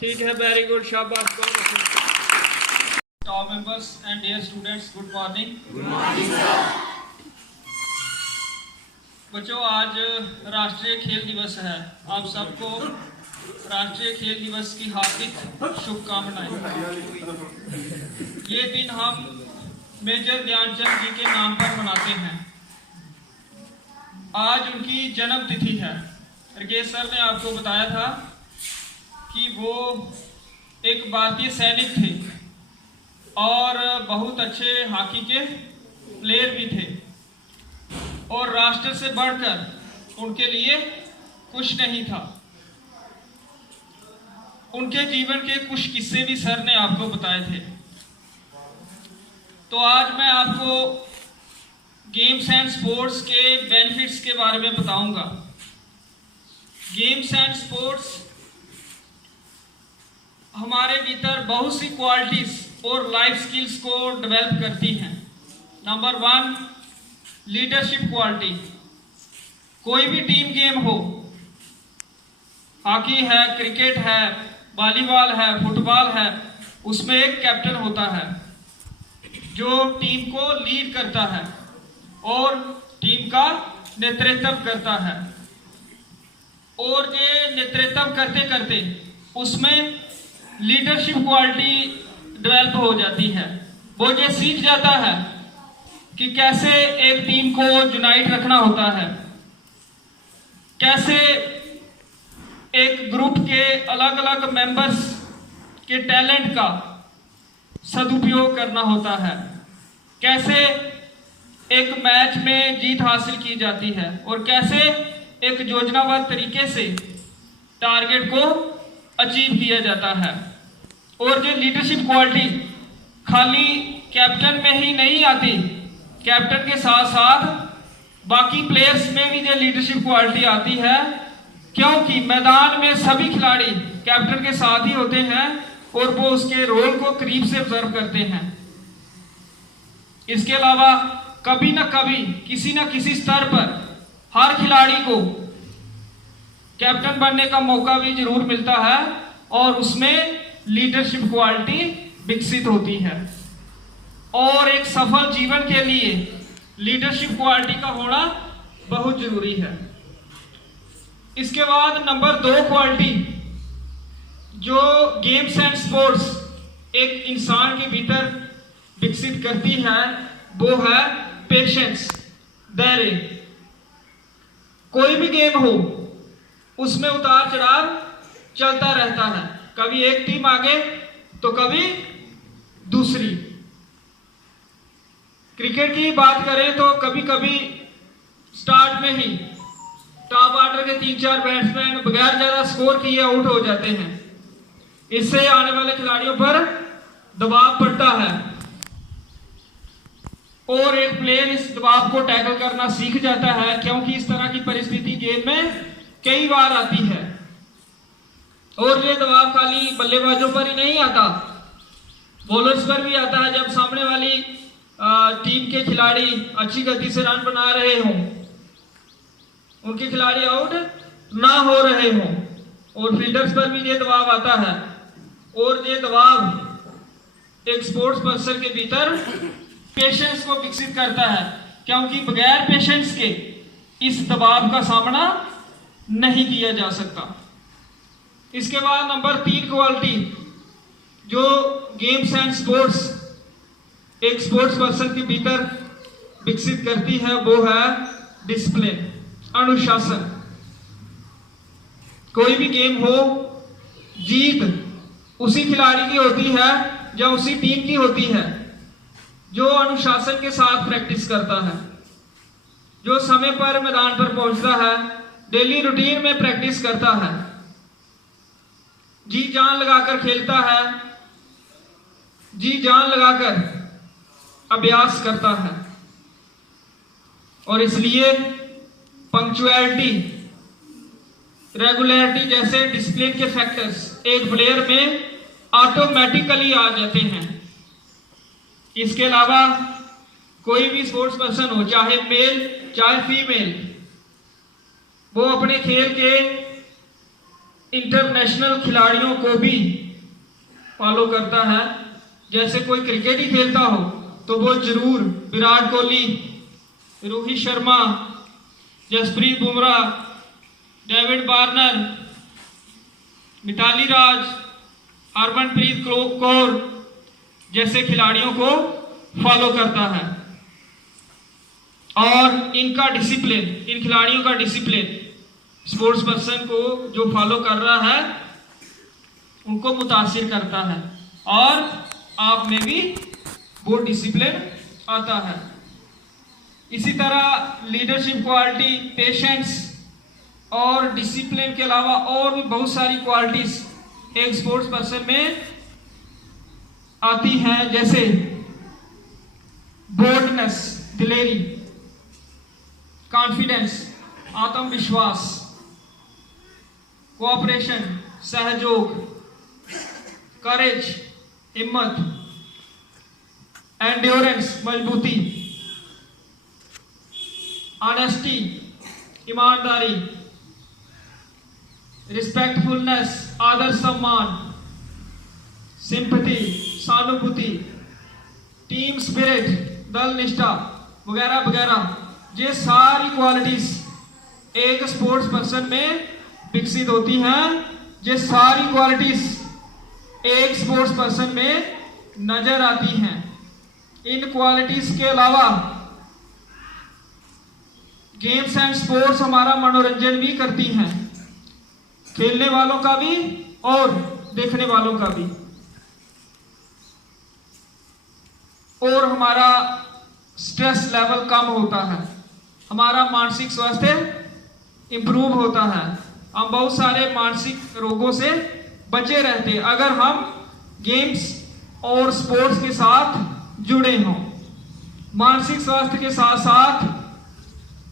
ठीक है, very good, शाबाश। Top members and dear students, good morning. Good morning sir. बच्चों, आज राष्ट्रीय खेल दिवस है। आप सबको राष्ट्रीय खेल दिवस की हार्दिक शुभकामनाएं। ये दिन हम मेजर ध्यानचंद जी के नाम पर मनाते हैं। आज उनकी जन्म तिथि है। राकेश सर ने आपको बताया था कि वो एक भारतीय सैनिक थे और बहुत अच्छे हॉकी के प्लेयर भी थे, और राष्ट्र से बढ़कर उनके लिए कुछ नहीं था। उनके जीवन के कुछ किस्से भी सर ने आपको बताए थे। तो आज मैं आपको गेम्स एंड स्पोर्ट्स के बेनिफिट्स के बारे में बताऊंगा। गेम्स एंड स्पोर्ट्स हमारे भीतर बहुत सी क्वालिटीज और लाइफ स्किल्स को डेवलप करती हैं। Number 1, leadership quality. कोई भी टीम गेम हो, हॉकी है, क्रिकेट है, वॉलीबॉल है, फुटबॉल है, उसमें एक कैप्टन होता है जो टीम को लीड करता है और टीम का नेतृत्व करता है। और ये नेतृत्व करते करते उसमें लीडरशिप क्वालिटी डेवलप हो जाती है। वो ये सीख जाता है कि कैसे एक टीम को यूनाइट रखना होता है, कैसे एक ग्रुप के अलग अलग मेंबर्स के टैलेंट का सदुपयोग करना होता है, कैसे एक मैच में जीत हासिल की जाती है और कैसे एक योजनाबद्ध तरीके से टारगेट को अचीव किया जाता है। और ये लीडरशिप क्वालिटी खाली कैप्टन में ही नहीं आती, कैप्टन के साथ साथ बाकी प्लेयर्स में भी ये लीडरशिप क्वालिटी आती है, क्योंकि मैदान में सभी खिलाड़ी कैप्टन के साथ ही होते हैं और वो उसके रोल को करीब से ऑब्जर्व करते हैं। इसके अलावा कभी ना कभी किसी न किसी स्तर पर हर खिलाड़ी को कैप्टन बनने का मौका भी जरूर मिलता है और उसमें लीडरशिप क्वालिटी विकसित होती है। और एक सफल जीवन के लिए लीडरशिप क्वालिटी का होना बहुत जरूरी है। इसके बाद नंबर 2 क्वालिटी जो गेम्स एंड स्पोर्ट्स एक इंसान के भीतर विकसित करती है वो है पेशेंस, धैर्य। कोई भी गेम हो उसमें उतार चढ़ाव चलता रहता है, कभी एक टीम आगे तो कभी दूसरी। क्रिकेट की बात करें तो कभी कभी स्टार्ट में ही टॉप ऑर्डर के 3-4 बैट्समैन बगैर ज्यादा स्कोर किए आउट हो जाते हैं। इससे आने वाले खिलाड़ियों पर दबाव पड़ता है और एक प्लेयर इस दबाव को टैकल करना सीख जाता है, क्योंकि इस तरह की परिस्थिति गेम में कई बार आती है। और ये दबाव खाली बल्लेबाजों पर ही नहीं आता, बॉलर्स पर भी आता है। जब सामने वाली टीम के खिलाड़ी अच्छी गति से रन बना रहे हों, उनके खिलाड़ी आउट ना हो रहे हों, और फील्डर्स पर भी ये दबाव आता है। और ये दबाव एक स्पोर्ट्स पर्सन के भीतर पेशेंस को विकसित करता है, क्योंकि बगैर पेशेंस के इस दबाव का सामना नहीं किया जा सकता। इसके बाद नंबर 3 क्वालिटी जो गेम्स एंड स्पोर्ट्स एक स्पोर्ट्स पर्सन के भीतर विकसित करती है वो है डिसिप्लिन, अनुशासन। कोई भी गेम हो, जीत उसी खिलाड़ी की होती है या उसी टीम की होती है जो अनुशासन के साथ प्रैक्टिस करता है, जो समय पर मैदान पर पहुंचता है, डेली रूटीन में प्रैक्टिस करता है, जी जान लगाकर खेलता है, जी जान लगाकर अभ्यास करता है। और इसलिए पंक्चुअलिटी, रेगुलरिटी जैसे डिसिप्लिन के फैक्टर्स एक प्लेयर में ऑटोमेटिकली आ जाते हैं। इसके अलावा कोई भी स्पोर्ट्स पर्सन हो, चाहे मेल चाहे फीमेल, वो अपने खेल के इंटरनेशनल खिलाड़ियों को भी फॉलो करता है। जैसे कोई क्रिकेट ही खेलता हो तो वो जरूर विराट कोहली, रोहित शर्मा, जसप्रीत बुमराह, डेविड वार्नर, मिताली राज, हरमनप्रीत कौर जैसे खिलाड़ियों को फॉलो करता है। और इनका डिसिप्लिन, इन खिलाड़ियों का डिसिप्लिन स्पोर्ट्स पर्सन को जो फॉलो कर रहा है उनको मुतासिर करता है और आप में भी वो डिसिप्लिन आता है। इसी तरह लीडरशिप क्वालिटी, पेशेंस और डिसिप्लिन के अलावा और भी बहुत सारी क्वालिटीज एक स्पोर्ट्स पर्सन में आती हैं, जैसे बोल्डनेस, दिलेरी, कॉन्फिडेंस, आत्मविश्वास, कोऑपरेशन, सहयोग, करेज, हिम्मत, एंड्योरेंस, मजबूती, ऑनेस्टी, ईमानदारी, रिस्पेक्टफुलनेस, आदर सम्मान, सिंपैथी, सहानुभूति, टीम स्पिरिट, दल निष्ठा वगैरह वगैरह, ये सारी क्वालिटीज एक स्पोर्ट्स पर्सन में विकसित होती हैं। ये सारी क्वालिटीज एक स्पोर्ट्स पर्सन में नजर आती हैं। इन क्वालिटीज के अलावा गेम्स एंड स्पोर्ट्स हमारा मनोरंजन भी करती हैं, खेलने वालों का भी और देखने वालों का भी, और हमारा स्ट्रेस लेवल कम होता है, हमारा मानसिक स्वास्थ्य इंप्रूव होता है, हम बहुत सारे मानसिक रोगों से बचे रहते हैं अगर हम गेम्स और स्पोर्ट्स के साथ जुड़े हों। मानसिक स्वास्थ्य के साथ साथ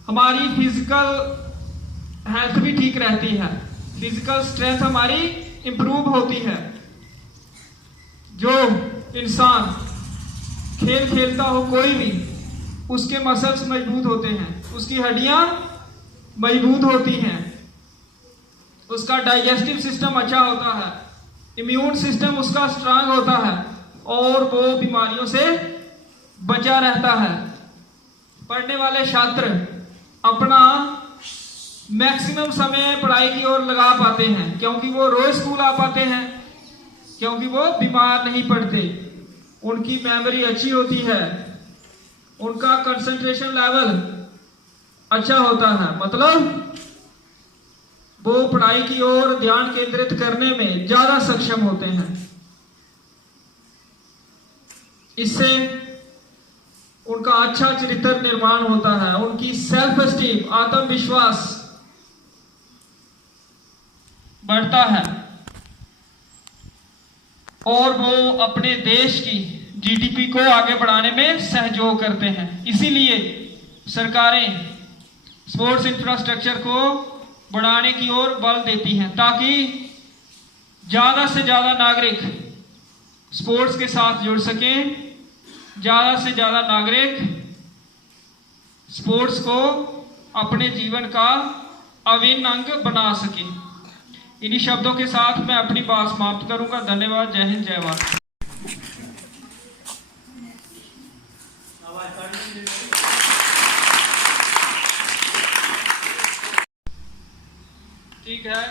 हमारी फिजिकल हेल्थ भी ठीक रहती है, फिजिकल स्ट्रेंथ हमारी इंप्रूव होती है। जो इंसान खेल खेलता हो कोई भी, उसके मसल्स मजबूत होते हैं, उसकी हड्डियां मजबूत होती हैं, उसका डाइजेस्टिव सिस्टम अच्छा होता है, इम्यून सिस्टम उसका स्ट्रांग होता है और वो बीमारियों से बचा रहता है। पढ़ने वाले छात्र अपना मैक्सिमम समय पढ़ाई की ओर लगा पाते हैं क्योंकि वो रोज स्कूल आ पाते हैं, क्योंकि वो बीमार नहीं पड़ते, उनकी मेमोरी अच्छी होती है, उनका कंसंट्रेशन लेवल अच्छा होता है, मतलब वो पढ़ाई की ओर ध्यान केंद्रित करने में ज्यादा सक्षम होते हैं। इससे उनका अच्छा चरित्र निर्माण होता है, उनकी सेल्फ एस्टीम, आत्मविश्वास बढ़ता है और वो अपने देश की जीडीपी को आगे बढ़ाने में सहयोग करते हैं। इसीलिए सरकारें स्पोर्ट्स इंफ्रास्ट्रक्चर को बढ़ाने की ओर बल देती हैं ताकि ज्यादा से ज्यादा नागरिक स्पोर्ट्स के साथ जुड़ सकें, ज्यादा से ज्यादा नागरिक स्पोर्ट्स को अपने जीवन का अभिन्न अंग बना सके। इन्हीं शब्दों के साथ मैं अपनी बात समाप्त करूंगा। धन्यवाद। जय हिंद, जय भारत। ठीक है,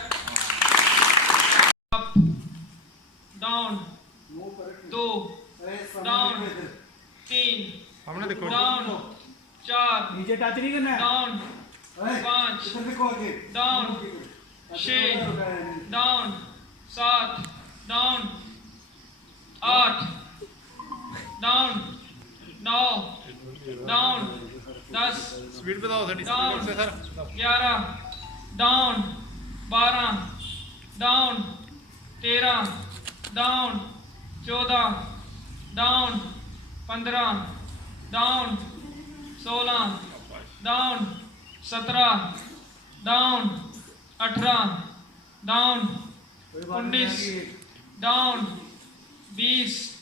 अप डाउन, 2 डाउन, 3 डाउन, 4 नीचे टच नहीं करना है, down, 5 down, 6 down, 7 down, 8 down, 9 down, 10 speed बताओ down, sir. 11 down, 12 down, 13 down, 14 down, 15 down, 16 down, 17 down, 18 down, 19 down, 20